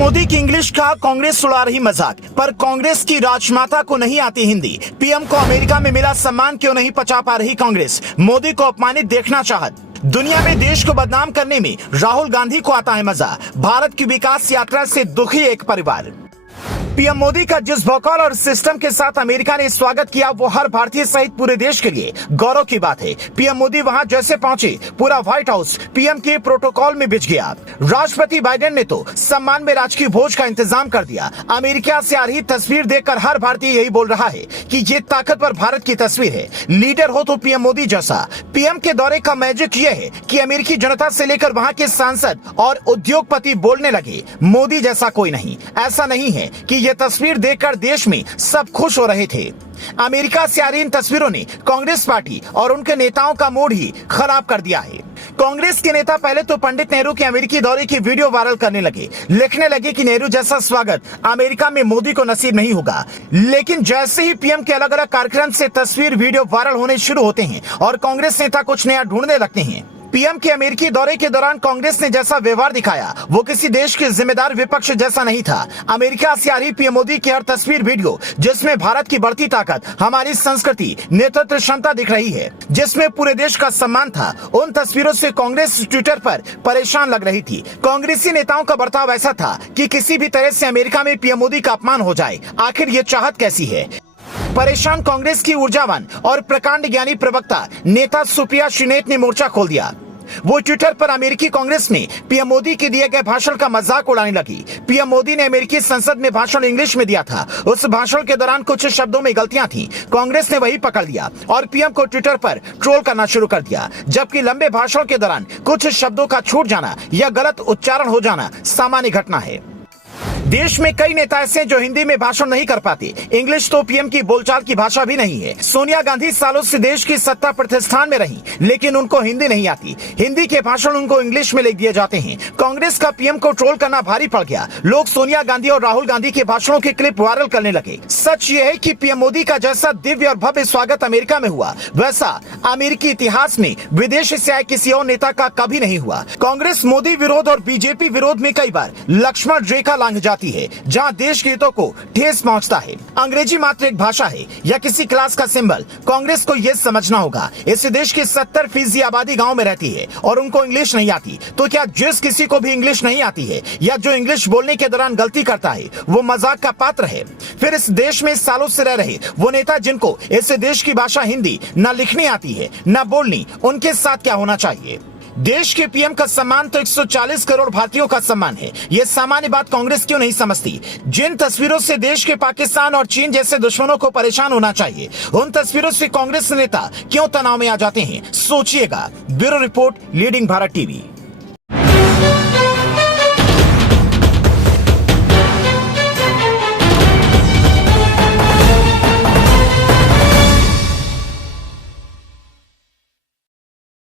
मोदी की इंग्लिश का कांग्रेस उड़ा रही मजाक, पर कांग्रेस की राजमाता को नहीं आती हिंदी। पीएम को अमेरिका में मिला सम्मान क्यों नहीं पचा पा रही कांग्रेस। मोदी को अपमानित देखना चाहत। दुनिया में देश को बदनाम करने में राहुल गांधी को आता है मजा। भारत की विकास यात्रा से दुखी एक परिवार। पीएम मोदी का जिस भौकाल और सिस्टम के साथ अमेरिका ने स्वागत किया, वो हर भारतीय सहित पूरे देश के लिए गौरव की बात है। पीएम मोदी वहां जैसे पहुंचे, पूरा व्हाइट हाउस पीएम के प्रोटोकॉल में बिछ गया। राष्ट्रपति बाइडेन ने तो सम्मान में राजकीय भोज का इंतजाम कर दिया। अमेरिका से आ रही तस्वीर देखकर हर भारतीय यही बोल रहा है कि ये ताकतवर भारत की तस्वीर है। लीडर हो तो पीएम मोदी जैसा। पीएम के दौरे का मैजिक ये है कि अमेरिकी जनता से लेकर वहां के सांसद और उद्योगपति बोलने लगे, मोदी जैसा कोई नहीं। ऐसा नहीं है कि ये तस्वीर देखकर देश में सब खुश हो रहे थे। अमेरिका से आ रही इन तस्वीरों ने कांग्रेस पार्टी और उनके नेताओं का मूड ही खराब कर दिया है। कांग्रेस के नेता पहले तो पंडित नेहरू के अमेरिकी दौरे की वीडियो वायरल करने लगे, लिखने लगे कि नेहरू जैसा स्वागत अमेरिका में मोदी को नसीब नहीं होगा। लेकिन जैसे ही पीएम के अलग अलग कार्यक्रम से तस्वीर वीडियो वायरल होने शुरू होते हैं और कांग्रेस नेता कुछ नया ढूंढने लगते हैं। पीएम के अमेरिकी दौरे के दौरान कांग्रेस ने जैसा व्यवहार दिखाया, वो किसी देश के जिम्मेदार विपक्ष जैसा नहीं था। अमेरिका से आ रही पीएम मोदी की हर तस्वीर वीडियो, जिसमें भारत की बढ़ती ताकत, हमारी संस्कृति, नेतृत्व क्षमता दिख रही है, जिसमें पूरे देश का सम्मान था, उन तस्वीरों से कांग्रेस ट्विटर पर परेशान लग रही थी। कांग्रेसी नेताओं का बर्ताव ऐसा था कि किसी भी तरह से अमेरिका में पीएम मोदी का अपमान हो जाए। आखिर ये चाहत कैसी है। परेशान कांग्रेस की ऊर्जावान और प्रकांड ज्ञानी प्रवक्ता नेता सुप्रिया श्रीनेत ने मोर्चा खोल दिया। वो ट्विटर पर अमेरिकी कांग्रेस में पीएम मोदी के दिए गए भाषण का मजाक उड़ाने लगी। पीएम मोदी ने अमेरिकी संसद में भाषण इंग्लिश में दिया था। उस भाषण के दौरान कुछ शब्दों में गलतियां थी। कांग्रेस ने वही पकड़ लिया और पीएम को ट्विटर पर ट्रोल करना शुरू कर दिया। जबकि लंबे भाषण के दौरान कुछ शब्दों का छूट जाना या गलत उच्चारण हो जाना सामान्य घटना है। देश में कई नेता ऐसे जो हिंदी में भाषण नहीं कर पाते। इंग्लिश तो पीएम की बोलचाल की भाषा भी नहीं है। सोनिया गांधी सालों से देश की सत्ता प्रतिष्ठान में रही, लेकिन उनको हिंदी नहीं आती। हिंदी के भाषण उनको इंग्लिश में लिख दिए जाते हैं। कांग्रेस का पीएम को ट्रोल करना भारी पड़ गया। लोग सोनिया गांधी और राहुल गांधी के भाषणों के क्लिप वायरल करने लगे। सच ये है कि पीएम मोदी का जैसा दिव्य और भव्य स्वागत अमेरिका में हुआ, वैसा अमेरिकी इतिहास में विदेश से आए किसी और नेता का कभी नहीं हुआ। कांग्रेस मोदी विरोध और बीजेपी विरोध में कई बार लक्ष्मण रेखा लांघ जाती है, जहां देश के हितों को ठेस पहुंचता है। अंग्रेजी मात्र एक भाषा है या किसी क्लास का सिंबल। कांग्रेस को यह समझना होगा, इस देश की 70% आबादी गांव में रहती है और उनको इंग्लिश नहीं आती। तो क्या जिस किसी को भी इंग्लिश नहीं आती है या जो इंग्लिश बोलने के दौरान गलती करता है, वो मजाक का पात्र है? फिर इस देश में सालों से रह रहे वो नेता जिनको इस देश की भाषा हिंदी न लिखनी आती है न बोलनी, उनके साथ क्या होना चाहिए? देश के पीएम का सम्मान तो 140 करोड़ भारतीयों का सम्मान है। यह सामान्य बात कांग्रेस क्यों नहीं समझती? जिन तस्वीरों से देश के पाकिस्तान और चीन जैसे दुश्मनों को परेशान होना चाहिए, उन तस्वीरों से कांग्रेस नेता क्यों तनाव में आ जाते हैं? सोचिएगा। Bureau report, leading Bharat TV.